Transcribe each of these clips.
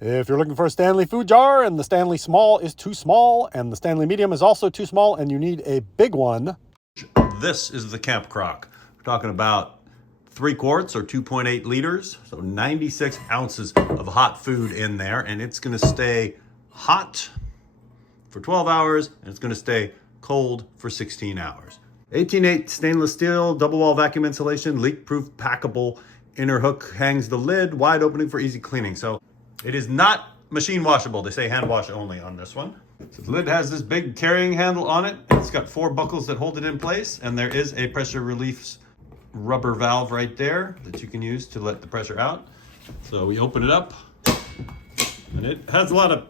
If you're looking for a Stanley food jar and the Stanley small is too small and the Stanley medium is also too small and you need a big one, this is the Camp Croc. We're talking about 3 quarts or 2.8 liters, so 96 ounces of hot food in there, and it's gonna stay hot for 12 hours and it's gonna stay cold for 16 hours. 18/8 stainless steel, double wall vacuum insulation, leak-proof, packable. Inner hook hangs the lid, wide opening for easy cleaning. So it is not machine washable. They say hand wash only on this one. So the lid has this big carrying handle on it. It's got 4 buckles that hold it in place, and there is a pressure relief rubber valve right there that you can use to let the pressure out. So we open it up, and it has a lot of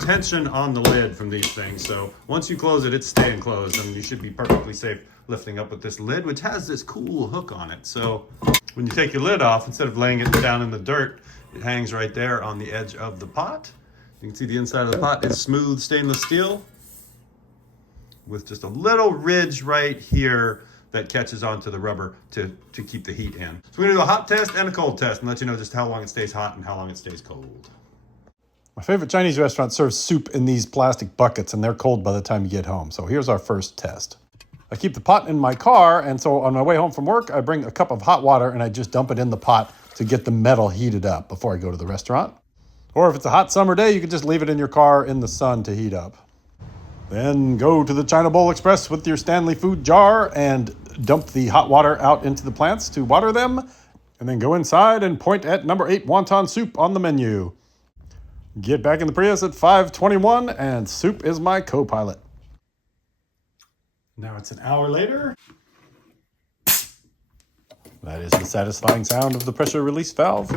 tension on the lid from these things. So once you close it, it's staying closed, and you should be perfectly safe lifting up with this lid, which has this cool hook on it. So when you take your lid off, instead of laying it down in the dirt, it hangs right there on the edge of the pot. You can see the inside of the pot is smooth stainless steel with just a little ridge right here that catches onto the rubber to keep the heat in. So we're gonna do a hot test and a cold test and let you know just how long it stays hot and how long it stays cold. My favorite Chinese restaurant serves soup in these plastic buckets, and they're cold by the time you get home. So here's our first test. I keep the pot in my car, and so on my way home from work, I bring a cup of hot water and I just dump it in the pot to get the metal heated up before I go to the restaurant. Or if it's a hot summer day, you can just leave it in your car in the sun to heat up. Then go to the China Bowl Express with your Stanley food jar and dump the hot water out into the plants to water them, and then go inside and point at number 8 wonton soup on the menu. Get back in the Prius at 5:21, and soup is my co-pilot. Now it's an hour later. That is the satisfying sound of the pressure release valve.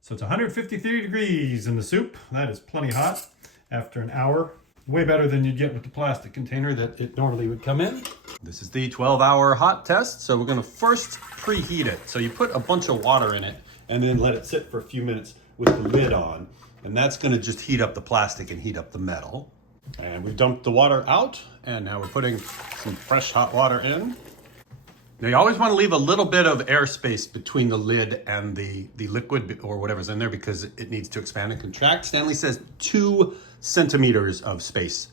So it's 153 degrees in the soup. That is plenty hot after an hour. Way better than you'd get with the plastic container that it normally would come in. This is the 12-hour hot test. So we're gonna first preheat it. So you put a bunch of water in it and then let it sit for a few minutes with the lid on. And that's gonna just heat up the plastic and heat up the metal. And we dumped the water out, and now we're putting some fresh hot water in. Now you always want to leave a little bit of airspace between the lid and the liquid or whatever's in there because it needs to expand and contract. Stanley says 2 centimeters of space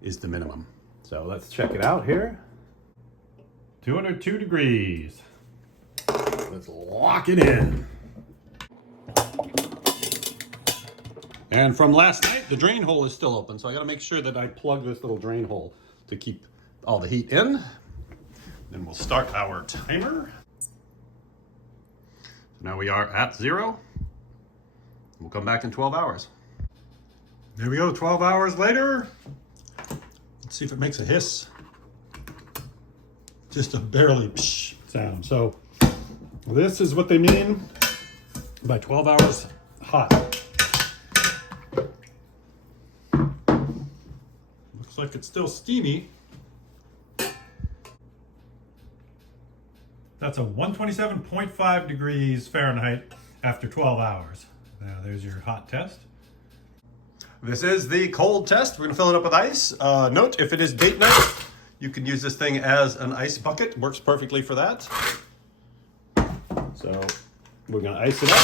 is the minimum. So let's check it out here. 202 degrees. Let's lock it in. And from last night, the drain hole is still open, so I gotta make sure that I plug this little drain hole to keep all the heat in. Then we'll start our timer. So now we are at 0. We'll come back in 12 hours. There we go, 12 hours later. Let's see if it makes a hiss. Just a barely psh sound. So this is what they mean by 12 hours hot. Looks like it's still steamy. That's a 127.5 degrees Fahrenheit after 12 hours. Now there's your hot test. This is the cold test. We're gonna fill it up with ice. Note, if it is date night, you can use this thing as an ice bucket. Works perfectly for that. So we're gonna ice it up.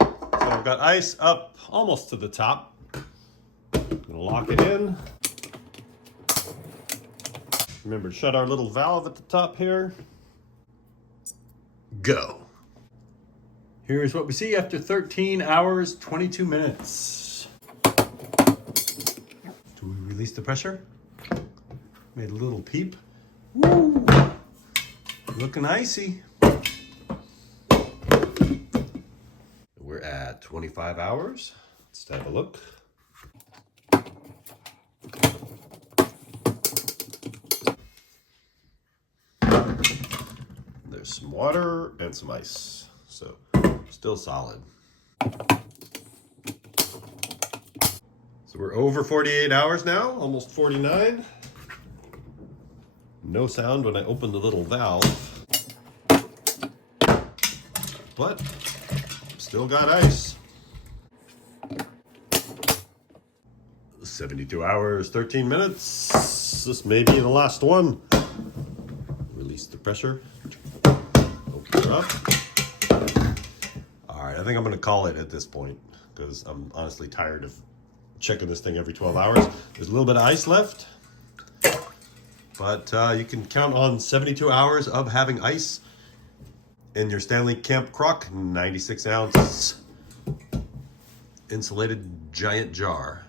So I've got ice up almost to the top. Gonna lock it in. Remember to shut our little valve at the top here. Go. Here's what we see after 13 hours, 22 minutes. Do we release the pressure? Made a little peep. Woo! Looking icy. We're at 25 hours. Let's have a look. There's some water and some ice, so still solid. So we're over 48 hours now, almost 49. No sound when I open the little valve, but still got ice. 72 hours, 13 minutes. This may be the last one. Release the pressure. Open it up. I think I'm gonna call it at this point because I'm honestly tired of checking this thing every 12 hours. There's a little bit of ice left, but you can count on 72 hours of having ice in your Stanley Camp Crock 96 ounce insulated giant jar.